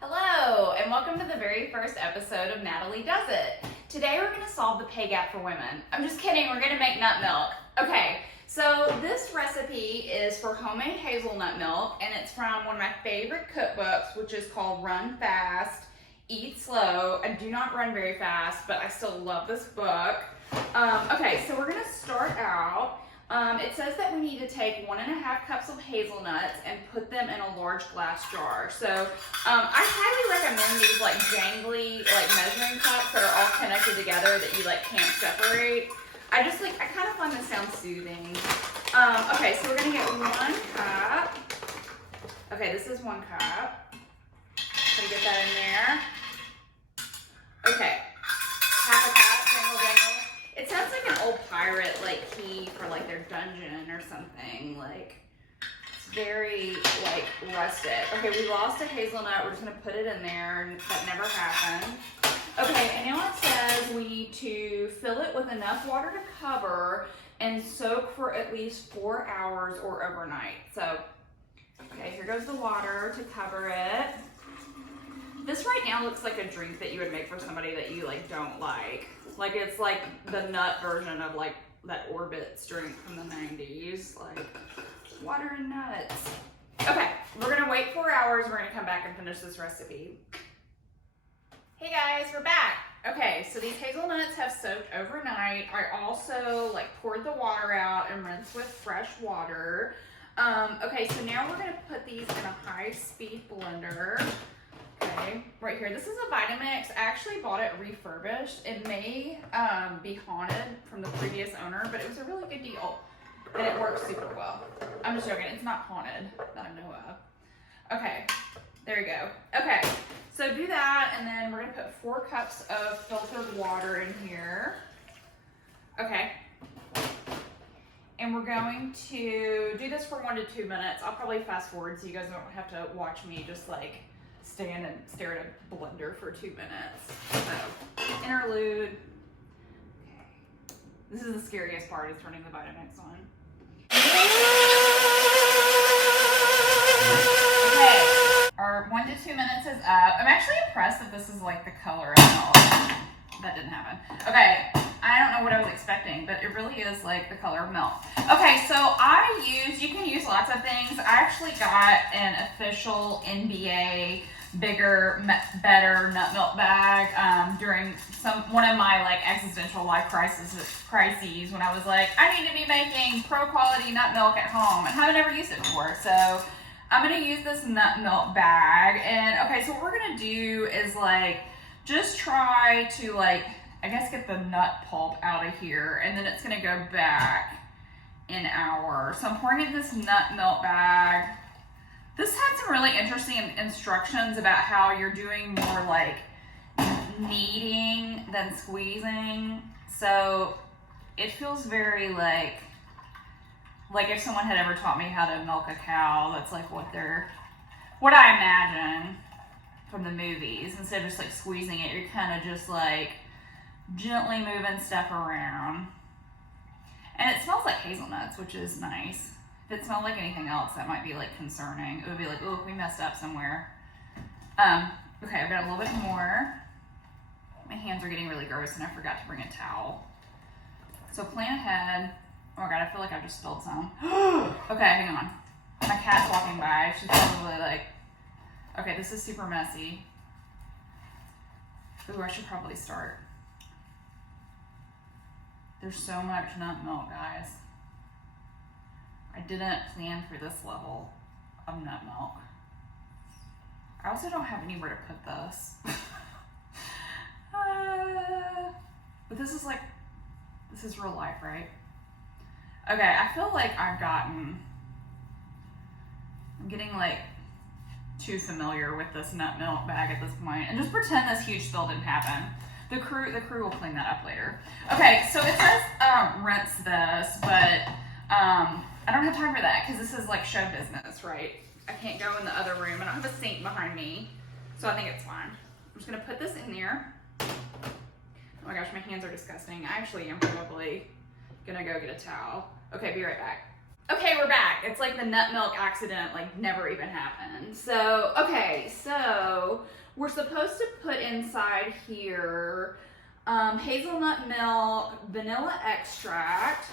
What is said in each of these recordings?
Hello, and welcome to the very first episode of Natalie Does It. Today we're going to solve the pay gap for women. I'm just kidding, we're going to make nut milk. Okay, so this recipe is for homemade hazelnut milk, and it's from one of my favorite cookbooks, which is called Run Fast, Eat Slow. I do not run very fast, but I still love this book. Okay, so we're going to start out. It says that we need to take 1.5 cups of hazelnuts and put them in a large glass jar. So I highly recommend these like jangly like measuring cups that are all connected together that you like can't separate. I kind of find this sound soothing. Okay, so we're gonna get 1 cup. Okay, this is 1 cup. Gonna get that in there. Okay, half a cup, jangle jangle. It sounds like an old pirate like key for like their dungeon or something. Like it's very like rustic. Okay, we lost a hazelnut. We're just gonna put it in there. That never happened. Okay, and now it says we need to fill it with enough water to cover and soak for at least 4 hours or overnight. So, okay, here goes the water to cover it. This right now looks like a drink that you would make for somebody that you like don't like. Like it's like the nut version of like that Orbit's drink from the 90s, like water and nuts. Okay, we're gonna wait 4 hours. We're gonna come back and finish this recipe. Hey guys, we're back. Okay, so these hazelnuts have soaked overnight. I also like poured the water out and rinsed with fresh water. Okay, so now we're gonna put these in a high-speed blender. Okay, right here. This is a Vitamix. I actually bought it refurbished. It may be haunted from the previous owner, but it was a really good deal. And it works super well. I'm just joking. It's not haunted that I know of. Okay, there you go. Okay, so do that, and then we're going to put 4 cups of filtered water in here. Okay. And we're going to do this for 1 to 2 minutes. I'll probably fast forward so you guys don't have to watch me just like stand and stare at a blender for 2 minutes. So, interlude. Okay. This is the scariest part, is turning the Vitamix on. Okay, our 1 to 2 minutes is up. I'm actually impressed that this is like the color of milk. That didn't happen. Okay, I don't know what I was expecting, but it really is like the color of milk. Okay, so you can use lots of things. I actually got an official NBA bigger, better nut milk bag during one of my like existential life crises when I was like, I need to be making pro quality nut milk at home and haven't ever used it before. So I'm gonna use this nut milk bag. And okay, so what we're gonna do is like just try to like, I guess, get the nut pulp out of here, and then it's gonna go back in our, so I'm pouring in this nut milk bag. This had some really interesting instructions about how you're doing more like kneading than squeezing. So it feels very like if someone had ever taught me how to milk a cow, that's like what I imagine from the movies. Instead of just like squeezing it, you're kind of just like gently moving stuff around. And it smells like hazelnuts, which is nice. If it smelled like anything else, that might be like concerning. It would be like, oh, we messed up somewhere. Okay, I've got a little bit more. My hands are getting really gross and I forgot to bring a towel. So plan ahead. Oh my God, I feel like I just spilled some. Okay, hang on. My cat's walking by. She's probably like, okay, this is super messy. Ooh, I should probably start. There's so much nut milk, guys. I didn't plan for this level of nut milk. I also don't have anywhere to put this. But this is real life, right? Okay, I feel like I'm getting like too familiar with this nut milk bag at this point, and just pretend this huge spill didn't happen. The crew will clean that up later. Okay, so it says rinse this, but I don't have time for that because this is like show business, right? I can't go in the other room. I don't have a sink behind me, so I think it's fine. I'm just gonna put this in there. Oh my gosh, my hands are disgusting. I actually am probably gonna go get a towel. Okay, be right back. Okay, we're back. It's like the nut milk accident like never even happened. So, okay, so we're supposed to put inside here hazelnut milk, vanilla extract,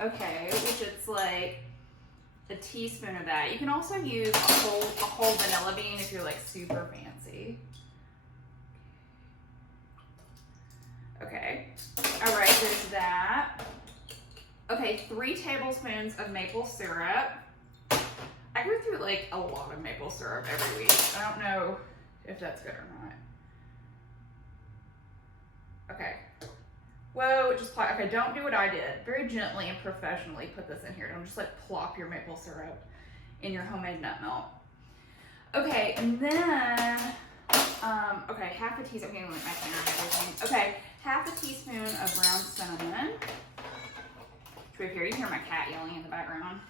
okay, which it's like a teaspoon of that. You can also use a whole vanilla bean if you're like super fancy. Okay, all right, there's that. Okay, 3 tablespoons of maple syrup. I go through like a lot of maple syrup every week. I don't know if that's good or not. Okay. Whoa, okay, don't do what I did. Very gently and professionally put this in here. Don't just like plop your maple syrup in your homemade nut milk. Okay, and then, okay, half a teaspoon, okay, let me my finger and everything. Okay, half a teaspoon of ground cinnamon. Right here, you hear my cat yelling in the background.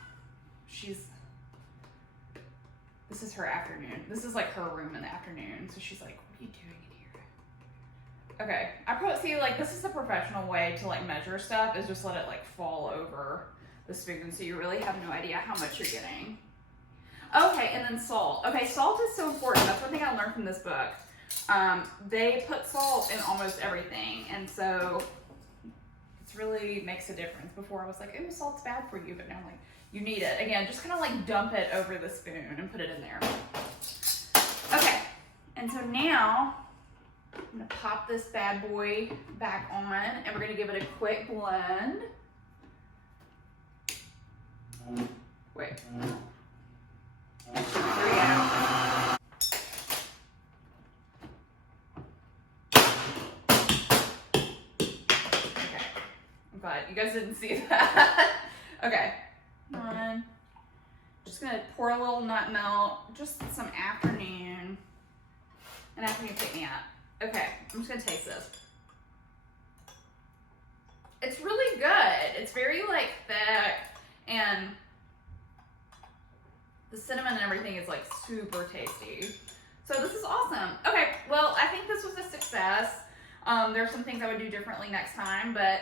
This is her afternoon. This is like her room in the afternoon. So she's like, what are you doing in here? Okay, I probably see like this is the professional way to like measure stuff is just let it like fall over the spoon so you really have no idea how much you're getting. Okay, and then salt. Okay, salt is so important. That's one thing I learned from this book. They put salt in almost everything, and so it really makes a difference. Before I was like, oh, salt's bad for you, but now I'm like, you need it. Again, just kind of like dump it over the spoon and put it in there. Okay, and so now I'm gonna pop this bad boy back on and we're gonna give it a quick blend. Wait. There we go. But you guys didn't see that. Okay, just gonna pour a little nut milk, just some afternoon pick me up. Okay, I'm just gonna taste this. It's really good. It's very like thick, and the cinnamon and everything is like super tasty. So this is awesome. Okay, well, I think this was a success. There's some things I would do differently next time, but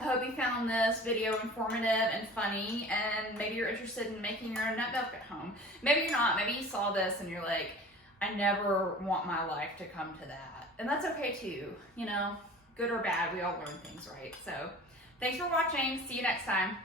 I hope you found this video informative and funny, and maybe you're interested in making your own nut milk at home. Maybe you're not. Maybe you saw this and you're like, I never want my life to come to that. And that's okay too. You know, good or bad, we all learn things, right? So thanks for watching. See you next time.